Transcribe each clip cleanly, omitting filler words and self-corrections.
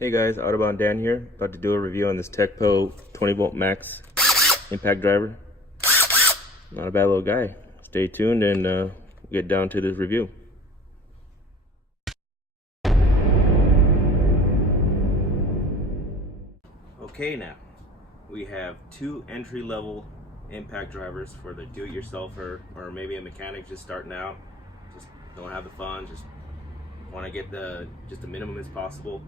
Hey guys, Autobahn Dan here, about to do a review on this Teccpo 20V max impact driver. Not a bad little guy. Stay tuned and we'll get down to this review. Okay, now we have two entry-level impact drivers for the do-it-yourselfer or maybe a mechanic just starting out, just don't have the funds, just want to get just the minimum as possible.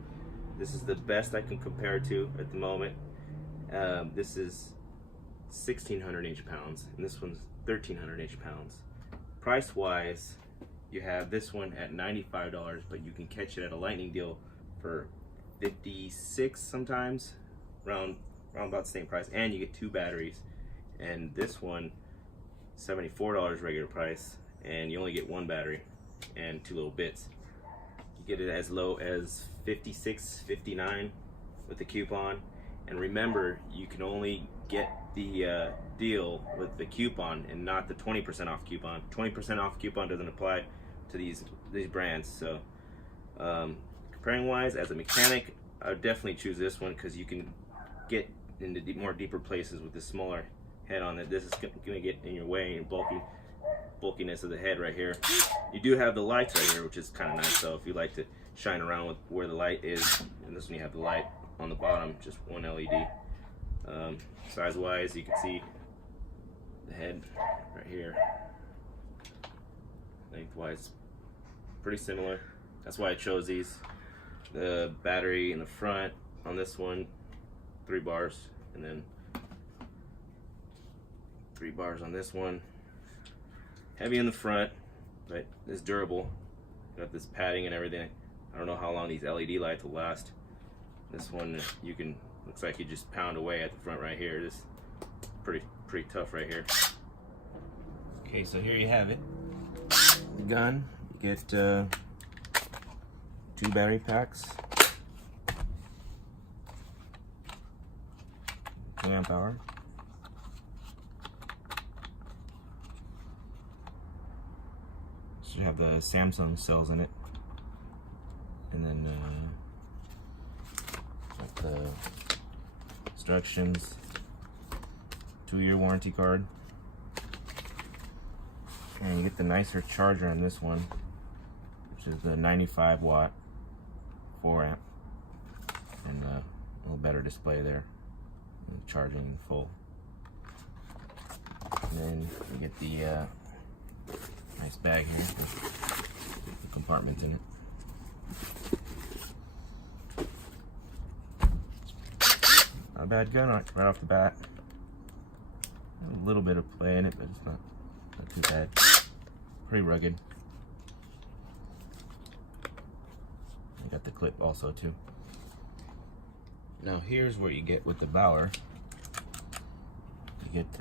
This is the best I can compare to at the moment. This is 1,600 inch-pounds and this one's 1,300 inch-pounds. Price-wise, you have this one at $95, but you can catch it at a lightning deal for $56 sometimes, around about the same price, and you get two batteries. And this one, $74 regular price, and you only get one battery and two little bits. You get it as low as $56, $59 with the coupon. And remember, you can only get the deal with the coupon and not the 20% off coupon. 20% off coupon doesn't apply to these brands. So comparing wise, as a mechanic, I would definitely choose this one because you can get into more deeper places with this smaller head on it. This is going to get in your way and bulkiness of the head right here. You do have the lights right here, which is kind of nice. So if you like to shine around with where the light is, and this one you have the light on the bottom, just one LED. Size wise, you can see the head right here. Lengthwise, pretty similar. That's why I chose these. The battery in the front on this one, 3 bars, and then 3 bars on this one. Heavy in the front, but it's durable. Got this padding and everything. I don't know how long these LED lights will last. This one, you can, looks like you just pound away at the front right here. This pretty tough right here. Okay, so here you have it. The gun, you get 2 battery packs, 2 amp hour. So you have the Samsung cells in it, and then like the instructions, 2-year warranty card, and you get the nicer charger on this one, which is the 95 watt 4 amp, and a little better display there, charging full. And then you get the nice bag here with the compartments in it. Not a bad gun right off the bat. A little bit of play in it, but it's not too bad. Pretty rugged. You got the clip also too. Now here's what you get with the Bauer. You get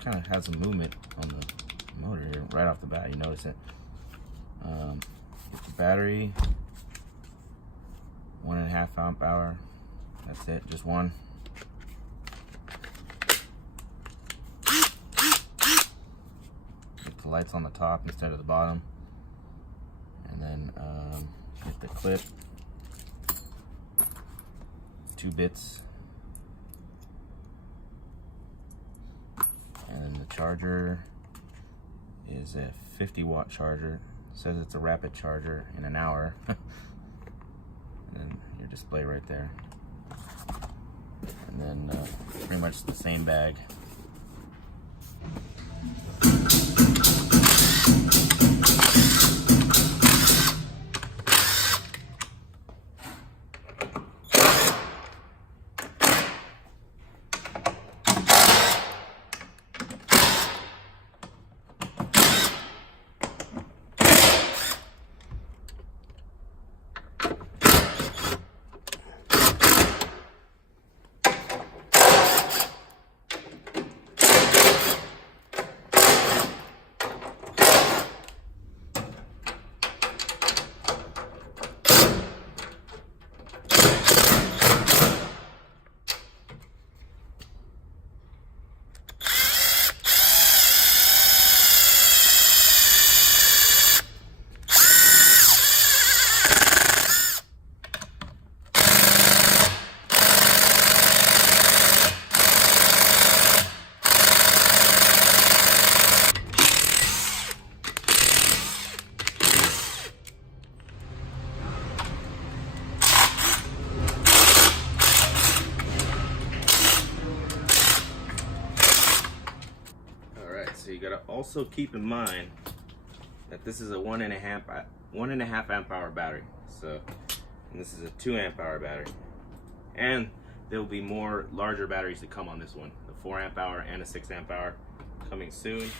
kind of has some movement on the motor here right off the bat. You notice it. Get the battery, 1.5 amp hour. That's it, just one. Get the lights on the top instead of the bottom, and then get the clip, 2 bits, and then the charger is a 50 watt charger. It says it's a rapid charger in an hour. And then your display right there, and then pretty much the same bag. But also keep in mind that this is a 1.5 amp hour battery. So, and this is a 2 amp hour battery. And there will be more larger batteries to come on this one. The 4 amp hour and a 6 amp hour coming soon.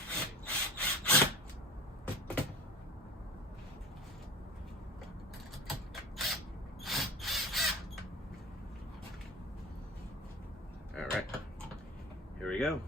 All right, here we go.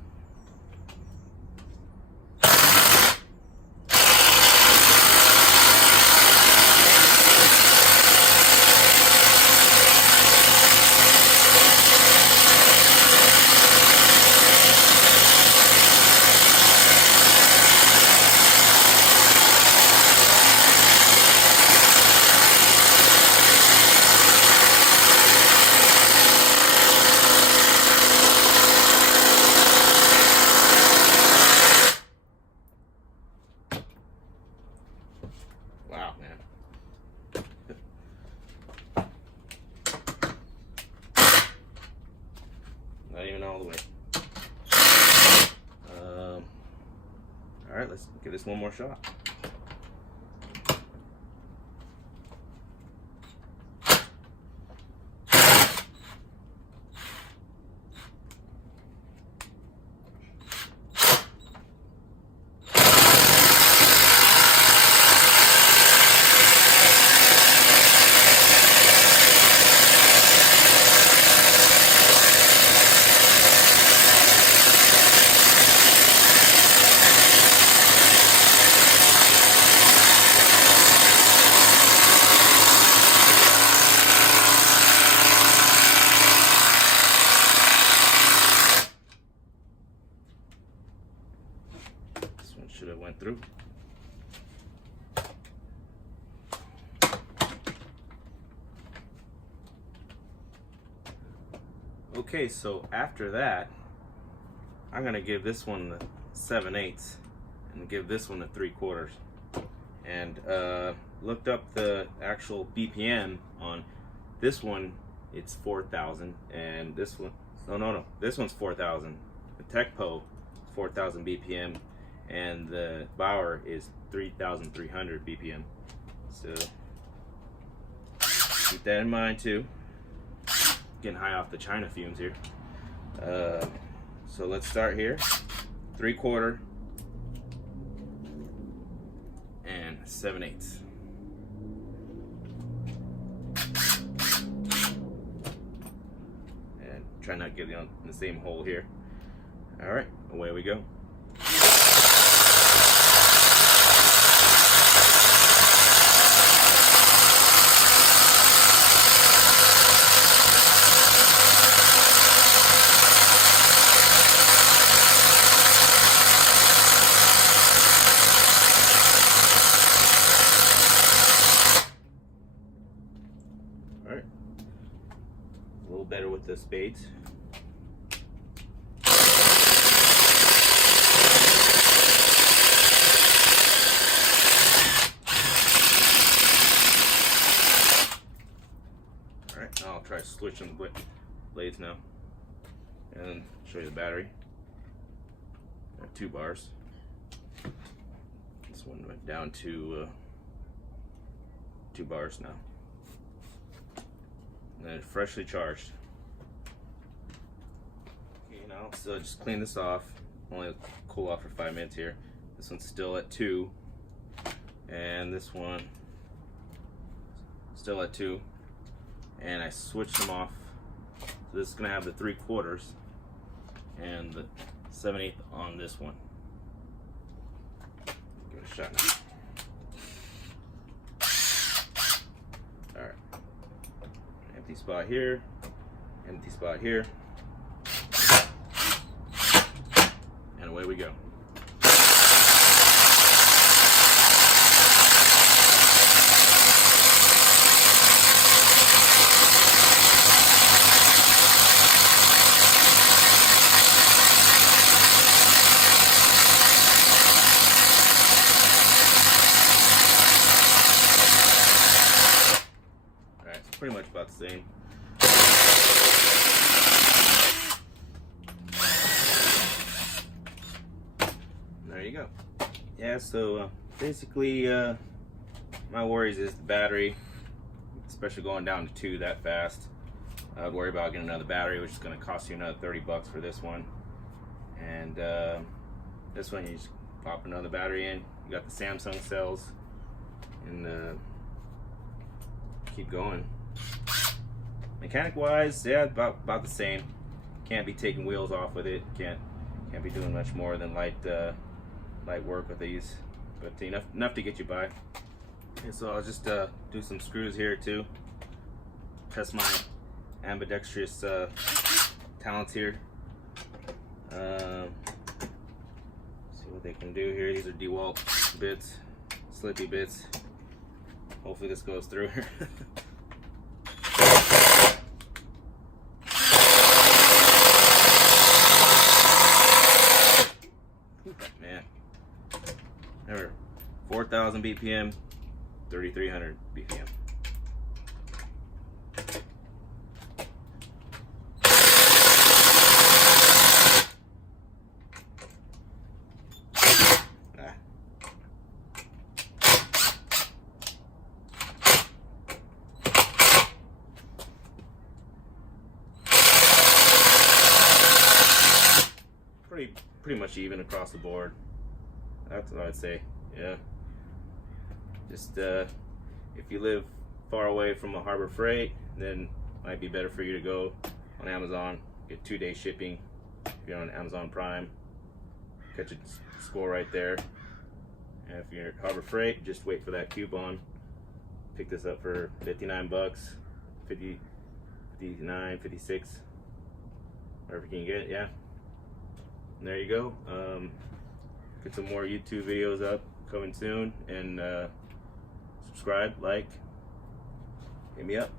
Wow, man. Not even all the way. All right, let's give this one more shot. Should have went through. Okay, so after that, I'm gonna give this one the 7/8 and give this one the 3/4. And looked up the actual BPM on this one. It's 4,000, and this one, no, this one's 4,000. The Teccpo 4,000 BPM. And the Bauer is 3,300 BPM. So keep that in mind too. Getting high off the China fumes here. So let's start here. 3/4 and 7/8. And try not to get in the same hole here. All right, away we go. Alright, a little better with the spades. Alright, now I'll try switching the blades now and show you the battery. I have 2 bars. This one went down to 2 bars now. And freshly charged. Okay, now so just clean this off. Only cool off for 5 minutes here. This one's still at 2, and this one still at 2. And I switched them off. So this is gonna have the 3/4 and the 7/8 on this one. Give it a shot now. Alright. Empty spot here, empty spot here, and away we go. Pretty much about the same. There you go. Yeah, so basically my worries is the battery, especially going down to 2 that fast. I would worry about getting another battery, which is going to cost you another 30 bucks for this one. And this one, you just pop another battery in. You got the Samsung cells, and keep going. Mechanic wise, yeah, about the same. Can't be taking wheels off with it. Can't be doing much more than light work with these, but enough to get you by. And so I'll just do some screws here too. Test my ambidextrous talents here. See what they can do here. These are DeWalt bits, slippy bits. Hopefully this goes through here. Man, remember 4,000 BPM, 3,300 BPM. Pretty much even across the board. That's what I'd say. Yeah. Just if you live far away from a Harbor Freight, then it might be better for you to go on Amazon. Get 2-day shipping if you're on Amazon Prime. Catch a score right there. And if you're at Harbor Freight, just wait for that coupon. Pick this up for 59 bucks, 50, 59, 56, whatever you can get. Yeah. And there you go. Get some more YouTube videos up coming soon, and subscribe, like, hit me up.